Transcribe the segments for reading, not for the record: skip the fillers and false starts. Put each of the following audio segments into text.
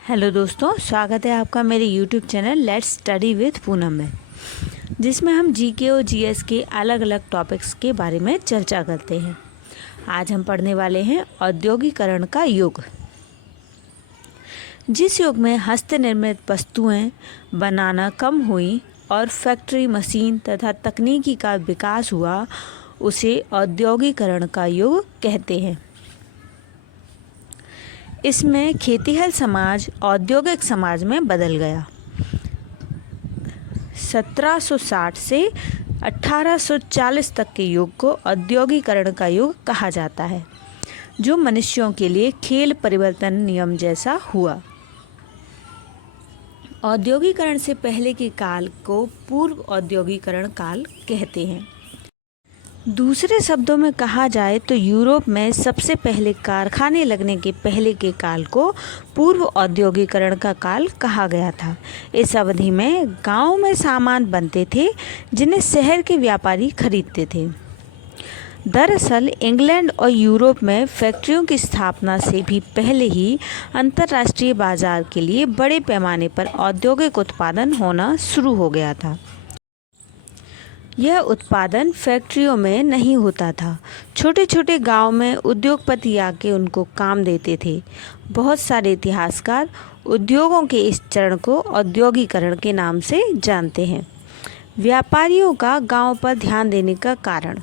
Hello दोस्तों, स्वागत है आपका मेरे YouTube channel let's study with Poonam में, जिसमें हम जीके और जीएस के अलग अलग टॉपिक्स के बारे में चर्चा करते हैं। आज हम पढ़ने वाले हैं औद्योगिकरण का युग। जिस युग में हस्तनिर्मित वस्तुएं बनाना कम हुई और फैक्ट्री, मशीन तथा तकनीकी का विकास हुआ, उसे औद्योगिकरण का युग कहते हैं। इसमें खेतीहर समाज औद्योगिक समाज में बदल गया। 1760 से 1840 तक के युग को औद्योगिकरण का युग कहा जाता है, जो मनुष्यों के लिए खेल परिवर्तन नियम जैसा हुआ। औद्योगिकरण से पहले के काल को पूर्व औद्योगिकरण काल कहते हैं। दूसरे शब्दों में कहा जाए तो यूरोप में सबसे पहले कारखाने लगने के पहले के काल को पूर्व औद्योगिकरण का काल कहा गया था। इस अवधि में गांवों में सामान बनते थे जिन्हें शहर के व्यापारी खरीदते थे। दरअसल इंग्लैंड और यूरोप में फैक्ट्रियों की स्थापना से भी पहले ही अंतर्राष्ट्रीय बाजार के लिए बड़े पैमाने पर औद्योगिक उत्पादन होना शुरू हो गया था। यह उत्पादन फैक्ट्रियों में नहीं होता था। छोटे छोटे गांव में उद्योगपति आके उनको काम देते थे। बहुत सारे इतिहासकार उद्योगों के इस चरण को औद्योगिकरण के नाम से जानते हैं। व्यापारियों का गांव पर ध्यान देने का कारण।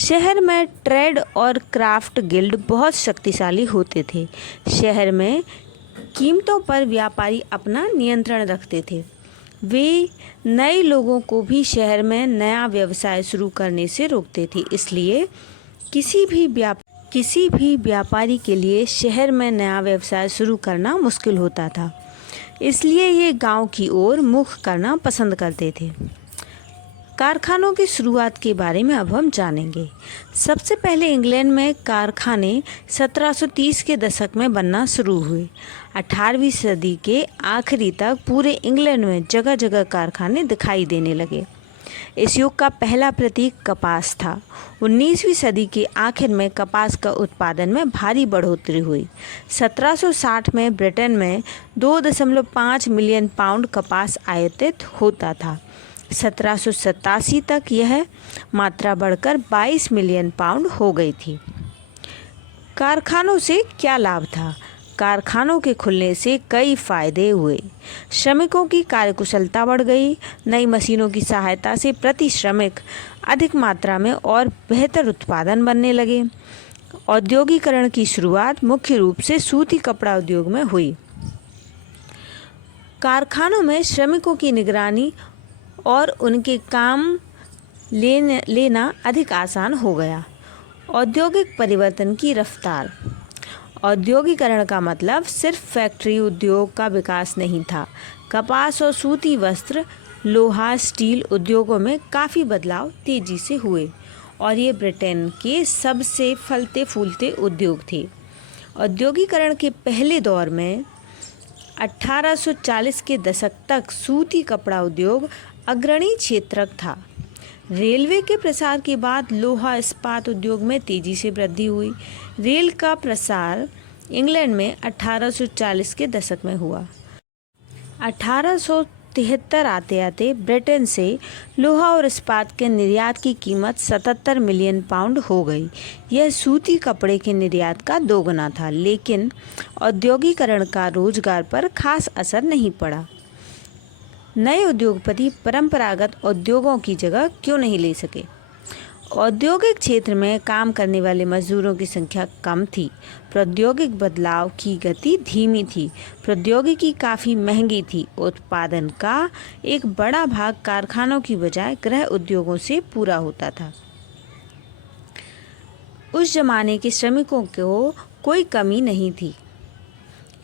शहर में ट्रेड और क्राफ्ट गिल्ड बहुत शक्तिशाली होते थे। शहर में कीमतों पर व्यापारी अपना नियंत्रण रखते थे। वे नए लोगों को भी शहर में नया व्यवसाय शुरू करने से रोकते थे। इसलिए किसी भी व्यापारी के लिए शहर में नया व्यवसाय शुरू करना मुश्किल होता था। इसलिए ये गांव की ओर मुख करना पसंद करते थे। कारखानों की शुरुआत के बारे में अब हम जानेंगे। सबसे पहले इंग्लैंड में कारखाने 1730 के दशक में बनना शुरू हुए। 18वीं सदी के आखिरी तक पूरे इंग्लैंड में जगह जगह कारखाने दिखाई देने लगे। इस युग का पहला प्रतीक कपास था। 19वीं सदी के आखिर में कपास का उत्पादन में भारी बढ़ोतरी हुई। 1760 में ब्रिटेन में 2.5 मिलियन पाउंड कपास आयातित होता था। 1787 तक यह मात्रा बढ़कर 22 मिलियन पाउंड हो गई थी। कारखानों से क्या लाभ था? कारखानों के खुलने से कई फायदे हुए। श्रमिकों की कार्यकुशलता बढ़ गई। नई मशीनों की सहायता से प्रति श्रमिक अधिक मात्रा में और बेहतर उत्पादन बनने लगे। औद्योगिकरण की शुरुआत मुख्य रूप से सूती कपड़ा उद्योग में हुई। कारखानों में श्रमिकों की निगरानी और उनके काम लेना अधिक आसान हो गया। औद्योगिक परिवर्तन की रफ्तार। औद्योगिकरण का मतलब सिर्फ फैक्ट्री उद्योग का विकास नहीं था। कपास और सूती वस्त्र, लोहा, स्टील उद्योगों में काफ़ी बदलाव तेजी से हुए और ये ब्रिटेन के सबसे फलते फूलते उद्योग थे। औद्योगिकरण के पहले दौर में 1840 के दशक तक सूती कपड़ा उद्योग अग्रणी क्षेत्र था। रेलवे के प्रसार के बाद लोहा इस्पात उद्योग में तेजी से वृद्धि हुई। रेल का प्रसार इंग्लैंड में 1840 के दशक में हुआ। 1873 आते आते ब्रिटेन से लोहा और इस्पात के निर्यात की कीमत 77 मिलियन पाउंड हो गई। यह सूती कपड़े के निर्यात का दोगुना था, लेकिन औद्योगिकरण का रोजगार पर खास असर नहीं पड़ा। नए उद्योगपति परंपरागत उद्योगों की जगह क्यों नहीं ले सके? औद्योगिक क्षेत्र में काम करने वाले मजदूरों की संख्या कम थी। प्रौद्योगिक बदलाव की गति धीमी थी। प्रौद्योगिकी काफ़ी महंगी थी। उत्पादन का एक बड़ा भाग कारखानों की बजाय गृह उद्योगों से पूरा होता था। उस जमाने के श्रमिकों को कोई कमी नहीं थी,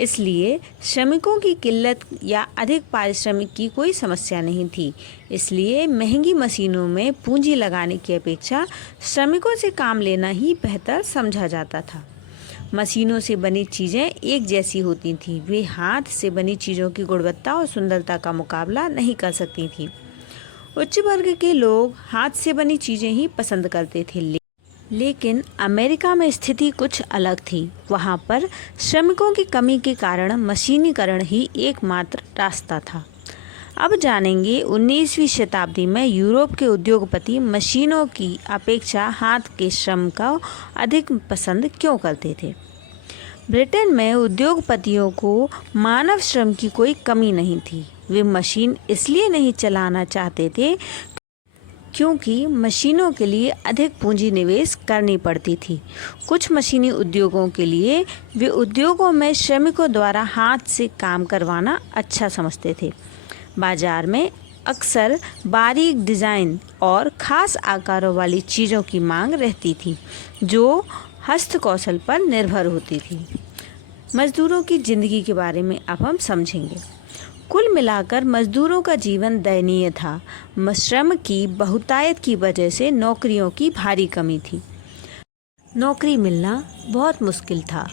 इसलिए श्रमिकों की किल्लत या अधिक पारिश्रमिक की कोई समस्या नहीं थी। इसलिए महंगी मशीनों में पूंजी लगाने की अपेक्षा श्रमिकों से काम लेना ही बेहतर समझा जाता था। मशीनों से बनी चीज़ें एक जैसी होती थीं। वे हाथ से बनी चीज़ों की गुणवत्ता और सुंदरता का मुकाबला नहीं कर सकती थीं। उच्च वर्ग के लोग हाथ से बनी चीज़ें ही पसंद करते थे, लेकिन अमेरिका में स्थिति कुछ अलग थी। वहाँ पर श्रमिकों की कमी के कारण मशीनीकरण ही एकमात्र रास्ता था। अब जानेंगे 19वीं शताब्दी में यूरोप के उद्योगपति मशीनों की अपेक्षा हाथ के श्रम को अधिक पसंद क्यों करते थे। ब्रिटेन में उद्योगपतियों को मानव श्रम की कोई कमी नहीं थी। वे मशीन इसलिए नहीं चलाना चाहते थे क्योंकि मशीनों के लिए अधिक पूंजी निवेश करनी पड़ती थी। कुछ मशीनी उद्योगों के लिए वे उद्योगों में श्रमिकों द्वारा हाथ से काम करवाना अच्छा समझते थे। बाजार में अक्सर बारीक डिज़ाइन और ख़ास आकारों वाली चीज़ों की मांग रहती थी जो हस्तकौशल पर निर्भर होती थी। मज़दूरों की ज़िंदगी के बारे में अब हम समझेंगे। कुल मिलाकर मज़दूरों का जीवन दयनीय था। श्रम की बहुतायत की वजह से नौकरियों की भारी कमी थी। नौकरी मिलना बहुत मुश्किल था।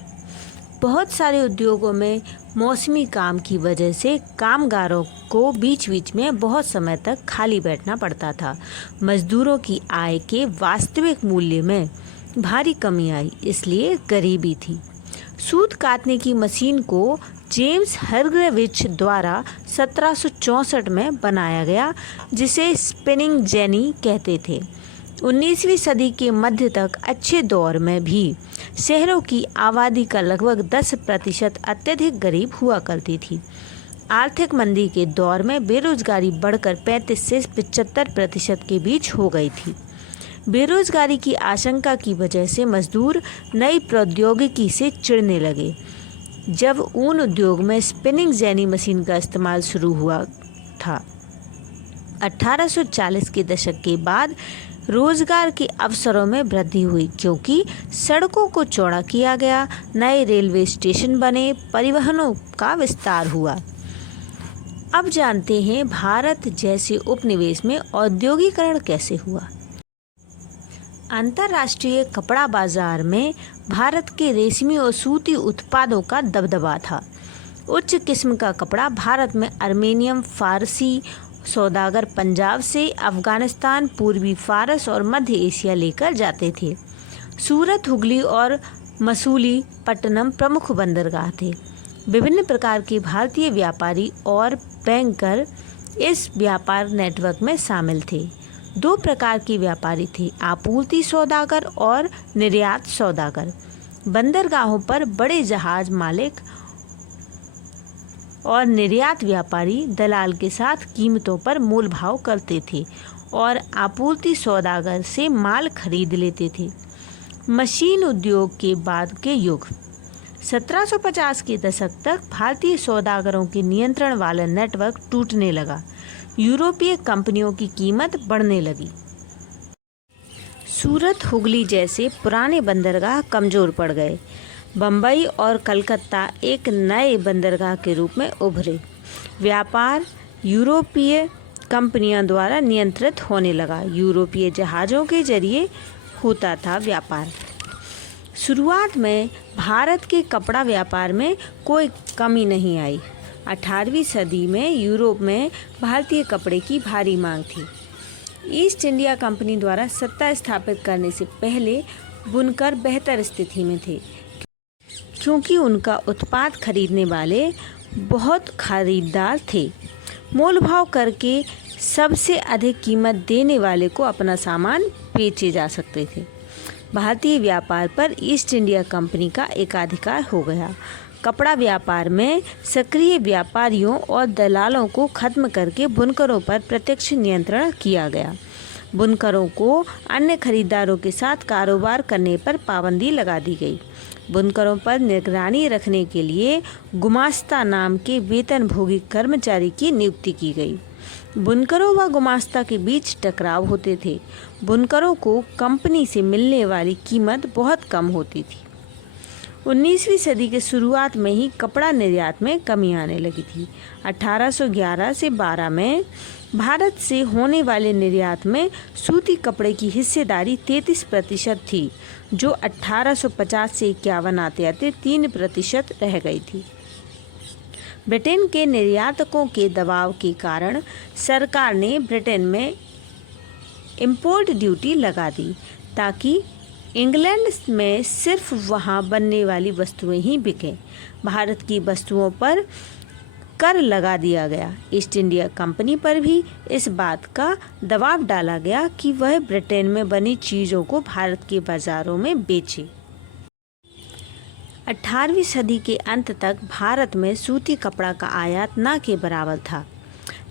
बहुत सारे उद्योगों में मौसमी काम की वजह से कामगारों को बीच बीच में बहुत समय तक खाली बैठना पड़ता था। मज़दूरों की आय के वास्तविक मूल्य में भारी कमी आई, इसलिए गरीबी थी। सूत काटने की मशीन को जेम्स हरग्रीव्स द्वारा 1764 में बनाया गया, जिसे स्पिनिंग जेनी कहते थे। 19वीं सदी के मध्य तक अच्छे दौर में भी शहरों की आबादी का लगभग 10% अत्यधिक गरीब हुआ करती थी। आर्थिक मंदी के दौर में बेरोजगारी बढ़कर 35 से 75% के बीच हो गई थी। बेरोजगारी की आशंका की वजह से मजदूर नई प्रौद्योगिकी से चिढ़ने लगे। जब ऊन उद्योग में स्पिनिंग जेनी मशीन का इस्तेमाल शुरू हुआ था, 1840 के दशक के बाद रोजगार के अवसरों में वृद्धि हुई क्योंकि सड़कों को चौड़ा किया गया, नए रेलवे स्टेशन बने, परिवहनों का विस्तार हुआ। अब जानते हैं भारत जैसे उपनिवेश में औद्योगिकरण कैसे हुआ। अंतर्राष्ट्रीय कपड़ा बाजार में भारत के रेशमी और सूती उत्पादों का दबदबा था। उच्च किस्म का कपड़ा भारत में अर्मेनियम, फारसी सौदागर पंजाब से अफगानिस्तान, पूर्वी फारस और मध्य एशिया लेकर जाते थे। सूरत, हुगली और मसूलीपट्टनम प्रमुख बंदरगाह थे। विभिन्न प्रकार के भारतीय व्यापारी और बैंकर इस व्यापार नेटवर्क में शामिल थे। दो प्रकार के व्यापारी थे, आपूर्ति सौदागर और निर्यात सौदागर। बंदरगाहों पर बड़े जहाज मालिक और निर्यात व्यापारी दलाल के साथ कीमतों पर मोल भाव करते थे और आपूर्ति सौदागर से माल खरीद लेते थे। मशीन उद्योग के बाद के युग 1750 के दशक तक भारतीय सौदागरों के नियंत्रण वाला नेटवर्क टूटने लगा। यूरोपीय कंपनियों की कीमत बढ़ने लगी। सूरत, हुगली जैसे पुराने बंदरगाह कमज़ोर पड़ गए। बम्बई और कलकत्ता एक नए बंदरगाह के रूप में उभरे। व्यापार यूरोपीय कंपनियों द्वारा नियंत्रित होने लगा। यूरोपीय जहाज़ों के जरिए होता था व्यापार। शुरुआत में भारत के कपड़ा व्यापार में कोई कमी नहीं आई। 18वीं सदी में यूरोप में भारतीय कपड़े की भारी मांग थी। ईस्ट इंडिया कंपनी द्वारा सत्ता स्थापित करने से पहले बुनकर बेहतर स्थिति में थे क्योंकि उनका उत्पाद खरीदने वाले बहुत खरीदार थे। मोल भाव करके सबसे अधिक कीमत देने वाले को अपना सामान बेचे जा सकते थे। भारतीय व्यापार पर ईस्ट इंडिया कंपनी का एकाधिकार हो गया। कपड़ा व्यापार में सक्रिय व्यापारियों और दलालों को खत्म करके बुनकरों पर प्रत्यक्ष नियंत्रण किया गया। बुनकरों को अन्य खरीदारों के साथ कारोबार करने पर पाबंदी लगा दी गई। बुनकरों पर निगरानी रखने के लिए गुमास्ता नाम के वेतनभोगी कर्मचारी की नियुक्ति की गई। बुनकरों व गुमास्ता के बीच टकराव होते थे। बुनकरों को कंपनी से मिलने वाली कीमत बहुत कम होती थी। 19वीं सदी के शुरुआत में ही कपड़ा निर्यात में कमी आने लगी थी। 1811 से 12 में भारत से होने वाले निर्यात में सूती कपड़े की हिस्सेदारी 33% थी, जो 1850 से 51 आते आते 3% रह गई थी। ब्रिटेन के निर्यातकों के दबाव के कारण सरकार ने ब्रिटेन में इंपोर्ट ड्यूटी लगा दी ताकि इंग्लैंड में सिर्फ वहाँ बनने वाली वस्तुएं ही बिकें। भारत की वस्तुओं पर कर लगा दिया गया। ईस्ट इंडिया कंपनी पर भी इस बात का दबाव डाला गया कि वह ब्रिटेन में बनी चीज़ों को भारत के बाज़ारों में बेचे। 18वीं सदी के अंत तक भारत में सूती कपड़ा का आयात न के बराबर था,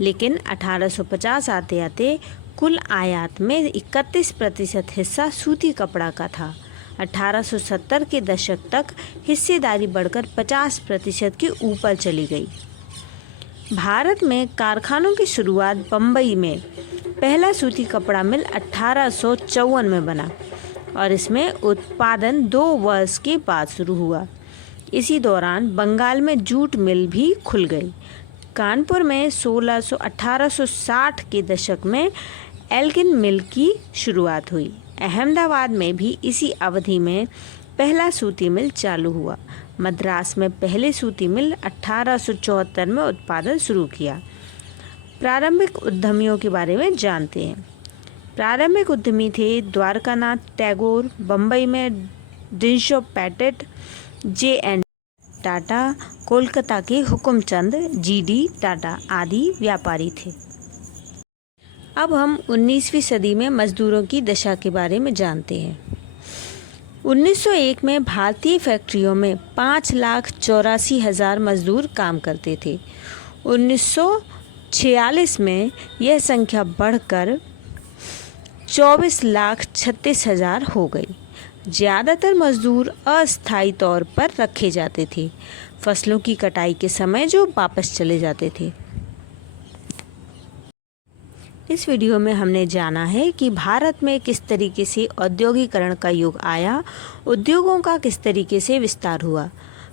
लेकिन 1850 आते आते कुल आयात में 31% हिस्सा सूती कपड़ा का था। 1870 के दशक तक हिस्सेदारी बढ़कर 50% के ऊपर चली गई। भारत में कारखानों की शुरुआत बम्बई में पहला सूती कपड़ा मिल 1854 में बना और इसमें उत्पादन 2 वर्ष के बाद शुरू हुआ। इसी दौरान बंगाल में जूट मिल भी खुल गई। कानपुर में 1860 के दशक में एल्गिन मिल की शुरुआत हुई। अहमदाबाद में भी इसी अवधि में पहला सूती मिल चालू हुआ। मद्रास में पहले सूती मिल 1874 में उत्पादन शुरू किया। प्रारंभिक उद्यमियों के बारे में जानते हैं। प्रारंभिक उद्यमी थे द्वारकानाथ टैगोर, बम्बई में डिंशो पैटेट, J.N. टाटा, कोलकाता के हुकुमचंद, G.D. टाटा आदि व्यापारी थे। अब हम 19वीं सदी में मजदूरों की दशा के बारे में जानते हैं। 1901 में भारतीय फैक्ट्रियों में 5,84,000 मजदूर काम करते थे। 1946 में यह संख्या बढ़कर 24,36,000 हो गई। ज़्यादातर मजदूर अस्थायी तौर पर रखे जाते थे, फसलों की कटाई के समय जो वापस चले जाते थे। इस वीडियो में हमने जाना है कि भारत में किस तरीके से औद्योगिकरण का युग आया, उद्योगों का किस तरीके से विस्तार हुआ।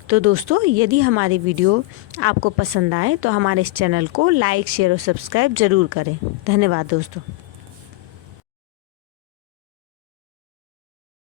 तो दोस्तों, यदि हमारी वीडियो आपको पसंद आए तो हमारे इस चैनल को लाइक, शेयर और सब्सक्राइब ज़रूर करें। धन्यवाद दोस्तों।